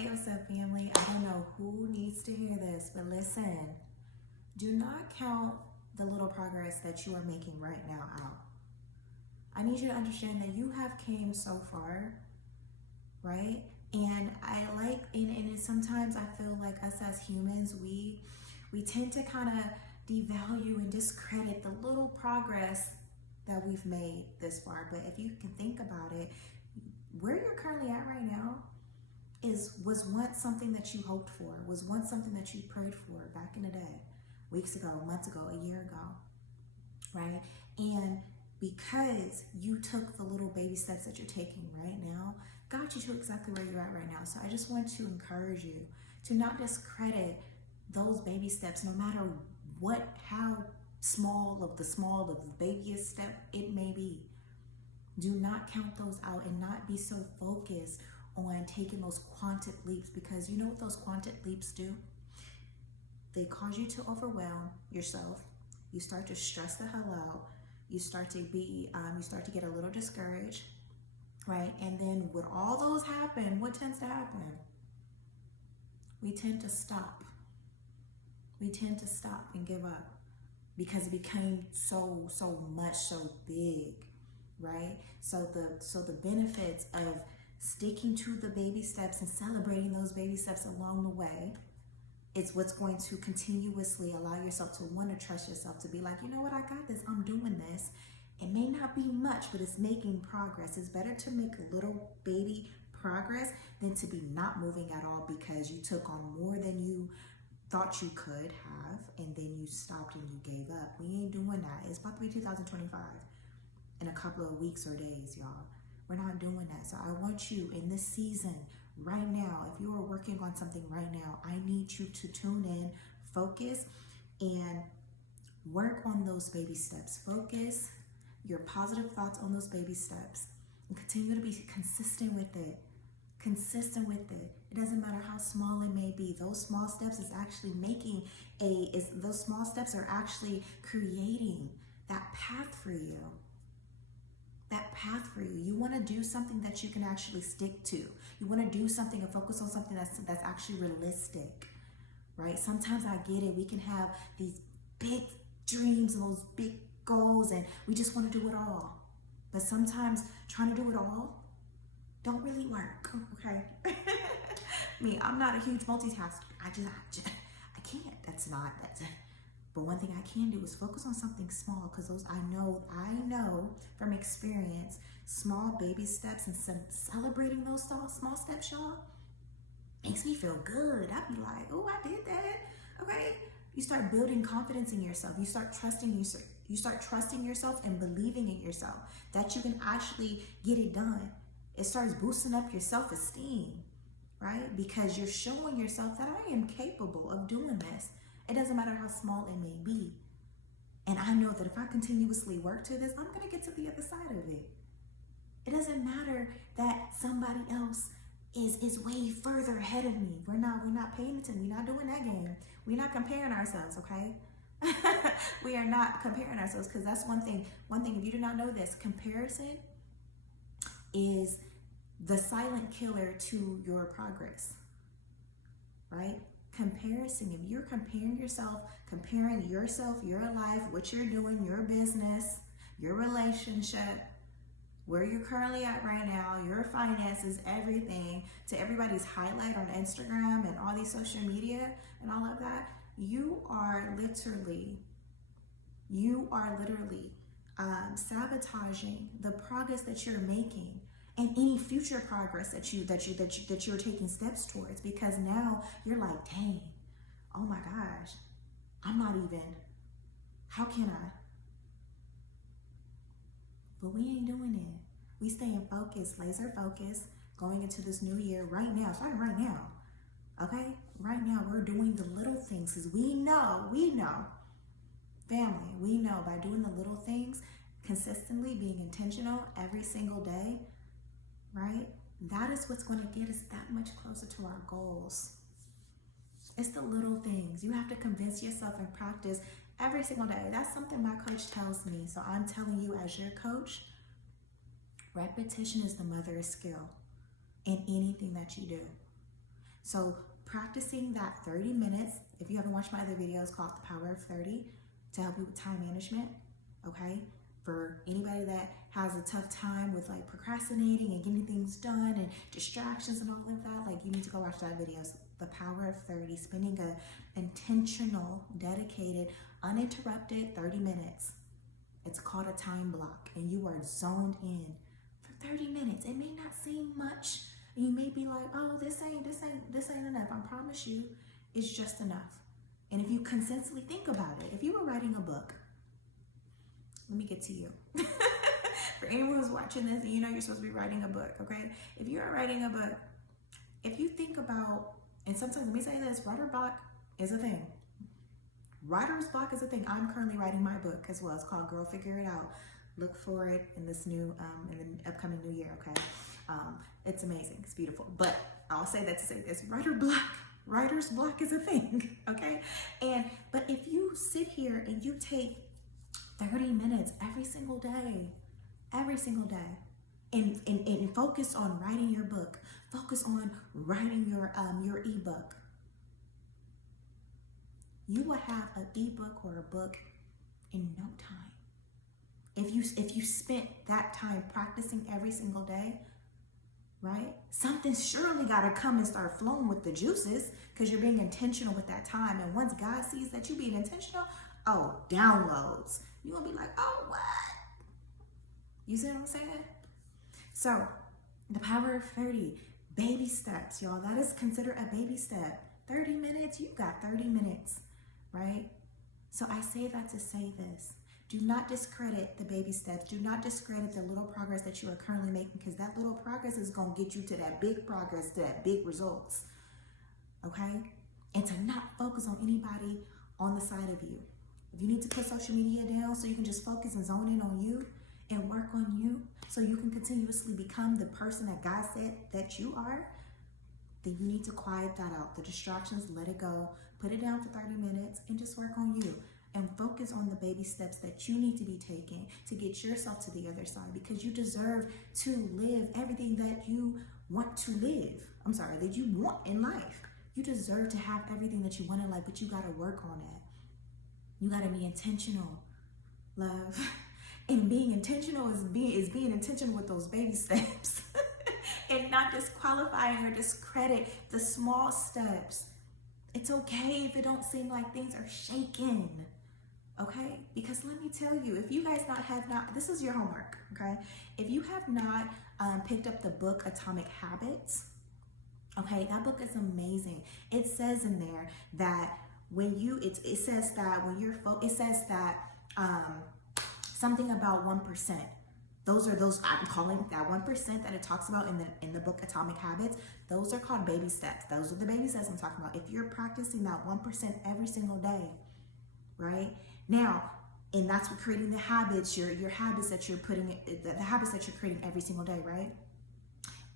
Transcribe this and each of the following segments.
Hey, what's up, family? I don't know who needs to hear this, but listen, do not count the little progress that you are making right now out. I need you to understand that you have came so far, right? And sometimes I feel like us as humans, we tend to kind of devalue and discredit the little progress that we've made this far. But if you can think about it, where you're currently at right now was once something that you hoped for, was once something that you prayed for back in the day, weeks ago, months ago, a year ago, right? And because you took the little baby steps that you're taking right now, got you to exactly where you're at right now. So I just want to encourage you to not discredit those baby steps, no matter how small of the babyest step it may be. Do not count those out and not be so focused on taking those quantum leaps, because you know what those quantum leaps do? They cause you to overwhelm yourself. You start to stress the hell out. You start to get a little discouraged, right? And then when all those happen, what tends to happen? We tend to stop. We tend to stop and give up because it became so big, right? So the benefits of sticking to the baby steps and celebrating those baby steps along the way is what's going to continuously allow yourself to want to trust yourself, to be like, you know what, I got this, I'm doing this. It may not be much, but it's making progress. It's better to make a little baby progress than to be not moving at all because you took on more than you thought you could have, and then you stopped and you gave up. We ain't doing that. It's about to be 2025 in a couple of weeks or days, y'all. We're not doing that. So I want you in this season right now, if you are working on something right now, I need you to tune in, focus, and work on those baby steps. Focus your positive thoughts on those baby steps and continue to be consistent with it. Consistent with it. It doesn't matter how small it may be. Those small steps is actually those small steps are actually creating that path for you. That path for you. You want to do something that you can actually stick to. You want to do something and focus on something that's actually realistic, right? Sometimes I get it. We can have these big dreams and those big goals, and we just want to do it all. But sometimes trying to do it all don't really work, okay? I'm not a huge multitasker. I can't. But one thing I can do is focus on something small, because those I know from experience, small baby steps and celebrating those small steps, y'all, makes me feel good. I'd be like, oh, I did that. Okay. You start building confidence in yourself. You start trusting yourself and believing in yourself that you can actually get it done. It starts boosting up your self-esteem, right? Because you're showing yourself that I am capable of doing this. It doesn't matter how small it may be. And I know that if I continuously work to this, I'm going to get to the other side of it. It doesn't matter that somebody else is way further ahead of me. We're not paying attention. We're not doing that game. We're not comparing ourselves, okay? We are not comparing ourselves, because that's one thing. If you do not know this, comparison is the silent killer to your progress, right? Comparison, if you're comparing yourself, your life, what you're doing, your business, your relationship, where you're currently at right now, your finances, everything, to everybody's highlight on Instagram and all these social media and all of that, you are literally sabotaging the progress that you're making and any future progress that you're taking steps towards, because now you're like, dang, oh my gosh, how can I? But we ain't doing it. We staying focused, laser focused, going into this new year right now, starting right now, okay? Right now, we're doing the little things, because we know, family, we know by doing the little things, consistently being intentional every single day, right? That is what's going to get us that much closer to our goals. It's the little things. You have to convince yourself and practice every single day. That's something my coach tells me. So I'm telling you, as your coach, repetition is the mother of skill in anything that you do. So practicing that 30 minutes, if you haven't watched my other videos called The Power of 30 to help you with time management, okay? For anybody that has a tough time with like procrastinating and getting things done and distractions and all of that, like you need to go watch that video. The Power of 30, spending a intentional, dedicated, uninterrupted 30 minutes. It's called a time block, and you are zoned in for 30 minutes. It may not seem much. You may be like, oh, this ain't enough. I promise you, it's just enough. And if you consistently think about it, if you were writing a book, let me get to you. For anyone who's watching this and you know you're supposed to be writing a book, okay? If you are writing a book, if you think about, and sometimes let me say this, writer block is a thing. Writer's block is a thing. I'm currently writing my book as well. It's called Girl Figure It Out. Look for it in this new, in the upcoming new year, okay? It's amazing. It's beautiful. But I'll say that to say this, writer's block is a thing, okay? But if you sit here and you take 30 minutes every single day, and focus on writing your book, focus on writing your ebook, you will have an ebook or a book in no time. If you spent that time practicing every single day, right? Something's surely got to come and start flowing with the juices because you're being intentional with that time. And once God sees that you being intentional, oh, downloads. You're going to be like, oh, what? You see what I'm saying? So, the Power of 30, baby steps, y'all. That is considered a baby step. 30 minutes, you got 30 minutes, right? So I say that to say this. Do not discredit the baby steps. Do not discredit the little progress that you are currently making, because that little progress is going to get you to that big progress, to that big results, okay? And to not focus on anybody on the side of you. If you need to put social media down so you can just focus and zone in on you and work on you so you can continuously become the person that God said that you are, then you need to quiet that out. The distractions, let it go. Put it down for 30 minutes and just work on you. And focus on the baby steps that you need to be taking to get yourself to the other side, because you deserve to live everything that you want to live. That you want in life. You deserve to have everything that you want in life, but you got to work on it. You got to be intentional, love. And being intentional is being intentional with those baby steps and not disqualifying or discredit the small steps. It's okay if it don't seem like things are shaking. Okay, because let me tell you, if you guys have not, this is your homework, okay? If you have not picked up the book Atomic Habits, okay, that book is amazing. It says in there that it says that something about 1%. Those I'm calling that 1% that it talks about in the book Atomic Habits. Those are called baby steps. Those are the baby steps I'm talking about. If you're practicing that 1% every single day, right? Now, and that's what creating the habits, your habits that you're the habits that you're creating every single day, right?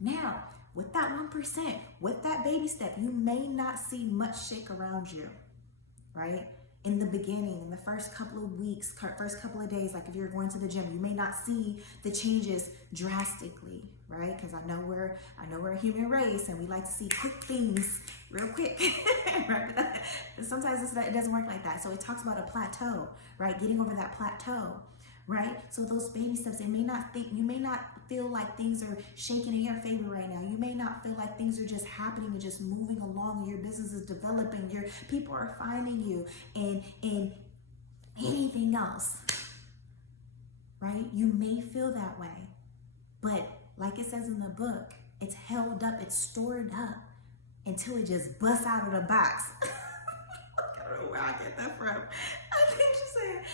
Now, with that 1%, with that baby step, you may not see much shake around you, right? In the beginning, in the first couple of weeks, first couple of days, like if you're going to the gym, you may not see the changes drastically, right? Because I know we're a human race and we like to see quick things real quick, right? But sometimes it doesn't work like that. So it talks about a plateau, right? Getting over that plateau, right? So those baby steps, you may not feel like things are shaking in your favor right now. You may not feel like things are just happening and just moving along and your business is developing, your people are finding you and anything else, right? You may feel that way, but like it says in the book, it's held up, it's stored up until it just busts out of the box. I don't know where I get that from. I think she said,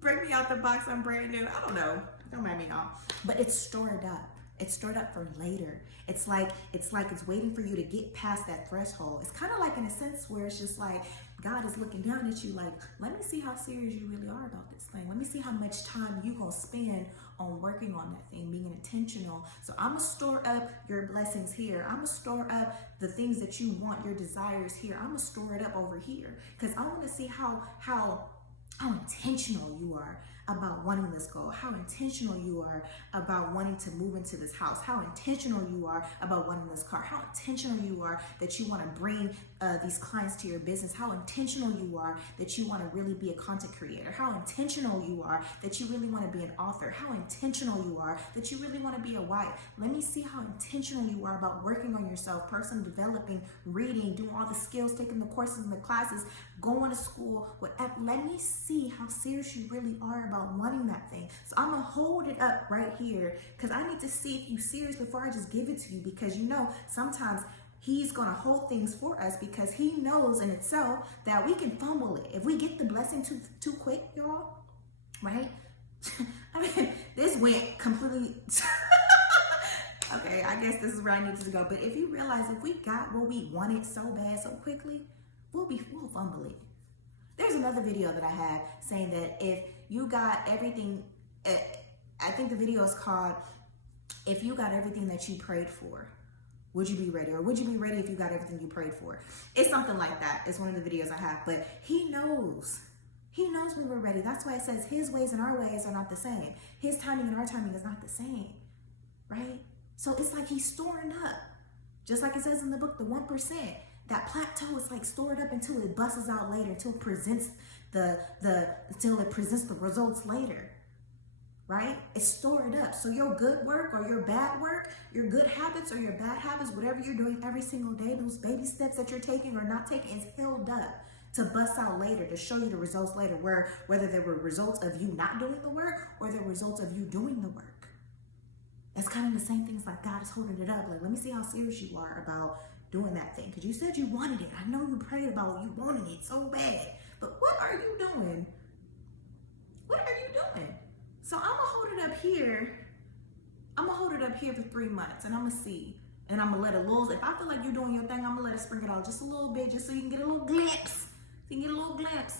break me out the box, I'm brand new. I don't know. Don't mind me, y'all. But it's stored up. It's stored up for later. It's like it's waiting for you to get past that threshold. It's kind of like in a sense where it's just like God is looking down at you like, let me see how serious you really are about this thing. Let me see how much time you gonna spend on working on that thing, being intentional. So I'm gonna store up your blessings here. I'm gonna store up the things that you want, your desires here. I'm gonna store it up over here because I want to see how intentional you are about wanting this goal, how intentional you are about wanting to move into this house, how intentional you are about wanting this car, how intentional you are that you want to bring these clients to your business, how intentional you are that you want to really be a content creator, how intentional you are that you really want to be an author, how intentional you are that you really want to be a wife. Let me see how intentional you are about working on yourself, personal developing, reading, doing all the skills, taking the courses and the classes, going to school, whatever. Let me see how serious you really are about wanting that thing. So I'm gonna hold it up right here because I need to see if you're serious before I just give it to you, because you know sometimes he's gonna hold things for us because he knows in itself that we can fumble it if we get the blessing too quick, y'all, right? I mean, this went completely okay, I guess this is where I needed to go. But if you realize if we got what we wanted so bad so quickly, we'll fumble it. There's another video that I have saying that if you got everything, I think the video is called, if you got everything that you prayed for, would you be ready? Or would you be ready if you got everything you prayed for? It's something like that. It's one of the videos I have, but he knows. He knows when we're ready. That's why it says his ways and our ways are not the same. His timing and our timing is not the same, right? So it's like he's storing up. Just like it says in the book, the 1%. That plateau is like stored up until it busts out later, until it presents the results later, right? It's stored up. So your good work or your bad work, your good habits or your bad habits, whatever you're doing every single day, those baby steps that you're taking or not taking is held up to bust out later, to show you the results later, whether they were results of you not doing the work or the results of you doing the work. It's kind of the same things, like God is holding it up. Like, let me see how serious you are about doing that thing. Because you said you wanted it. I know you prayed about it. You wanted it so bad. But what are you doing? What are you doing? So I'm going to hold it up here. I'm going to hold it up here for 3 months. And I'm going to see. And I'm going to let it lose. If I feel like you're doing your thing, I'm going to let it sprinkle out just a little bit. Just so you can get a little glimpse. You can get a little glimpse.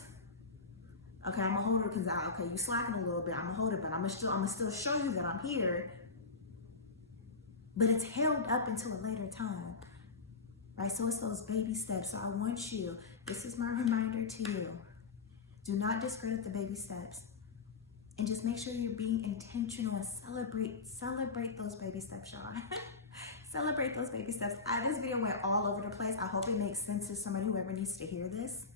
Okay, I'm going to hold it because, okay, you slacking a little bit. I'm going to hold it. But I'm going to still show you that I'm here. But it's held up until a later time. Right, so it's those baby steps. So I want you, this is my reminder to you. Do not discredit the baby steps. And just make sure you're being intentional and celebrate those baby steps, y'all. Celebrate those baby steps. This video went all over the place. I hope it makes sense to somebody who ever needs to hear this.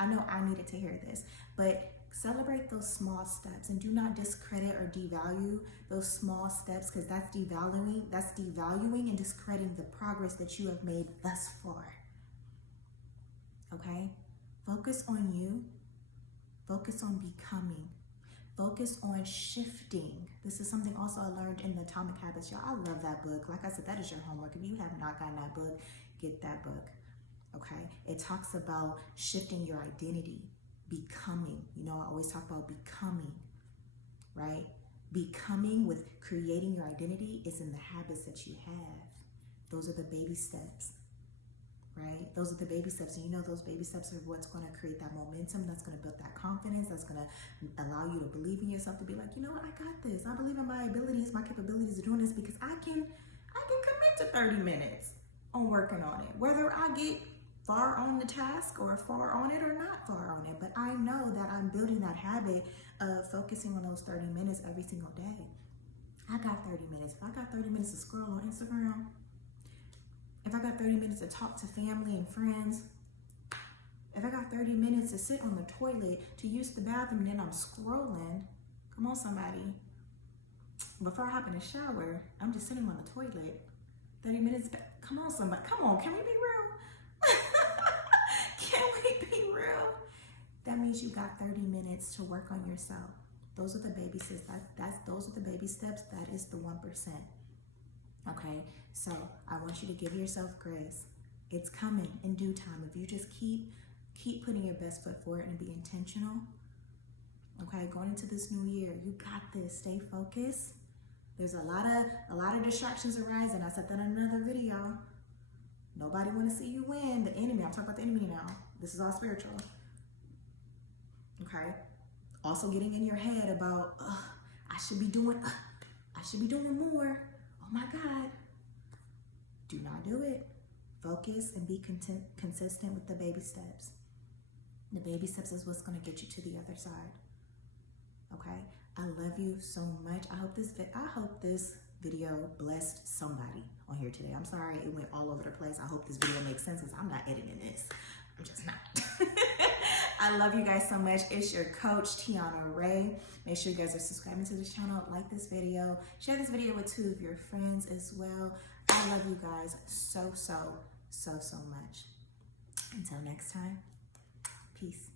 I know I needed to hear this, but celebrate those small steps and do not discredit or devalue those small steps, because that's devaluing and discrediting the progress that you have made thus far. Okay? Focus on you. Focus on becoming. Focus on shifting. This is something also I learned in the Atomic Habits. Y'all, I love that book. Like I said, that is your homework. If you have not gotten that book, get that book. Okay? It talks about shifting your identity. Becoming. You know, I always talk about becoming, right? Becoming with creating your identity is in the habits that you have. Those are the baby steps, right? Those are the baby steps. And you know, those baby steps are what's going to create that momentum. That's going to build that confidence. That's going to allow you to believe in yourself, to be like, you know what, I got this. I believe in my abilities, my capabilities of doing this, because I can commit to 30 minutes on working on it. Whether I get far on the task or far on it or not far on it, but I know that I'm building that habit of focusing on those 30 minutes every single day. I got 30 minutes. If I got 30 minutes to scroll on Instagram, if I got 30 minutes to talk to family and friends, if I got 30 minutes to sit on the toilet, to use the bathroom, and then I'm scrolling, come on somebody. Before I hop in the shower, I'm just sitting on the toilet. 30 minutes, come on somebody, come on, can we be real? Can we be real? That means you got 30 minutes to work on yourself. Those are the baby steps. Those are the baby steps. That is the 1%. Okay, so I want you to give yourself grace. It's coming in due time. If you just keep putting your best foot forward and be intentional. Okay, going into this new year, you got this. Stay focused. There's a lot of distractions arising. I said that in another video. Nobody want to see you win. The enemy. I'm talking about the enemy now. This is all spiritual. Okay. Also getting in your head about, I should be doing more. Oh my God. Do not do it. Focus and be consistent with the baby steps. The baby steps is what's going to get you to the other side. Okay. I love you so much. I hope this video blessed somebody on here today. I'm sorry it went all over the place. I hope this video makes sense because I'm not editing this. I'm just not. I love you guys so much. It's your coach, Tiana Ray. Make sure you guys are subscribing to this channel, like this video, share this video with 2 of your friends as well. I love you guys so much. Until next time, peace.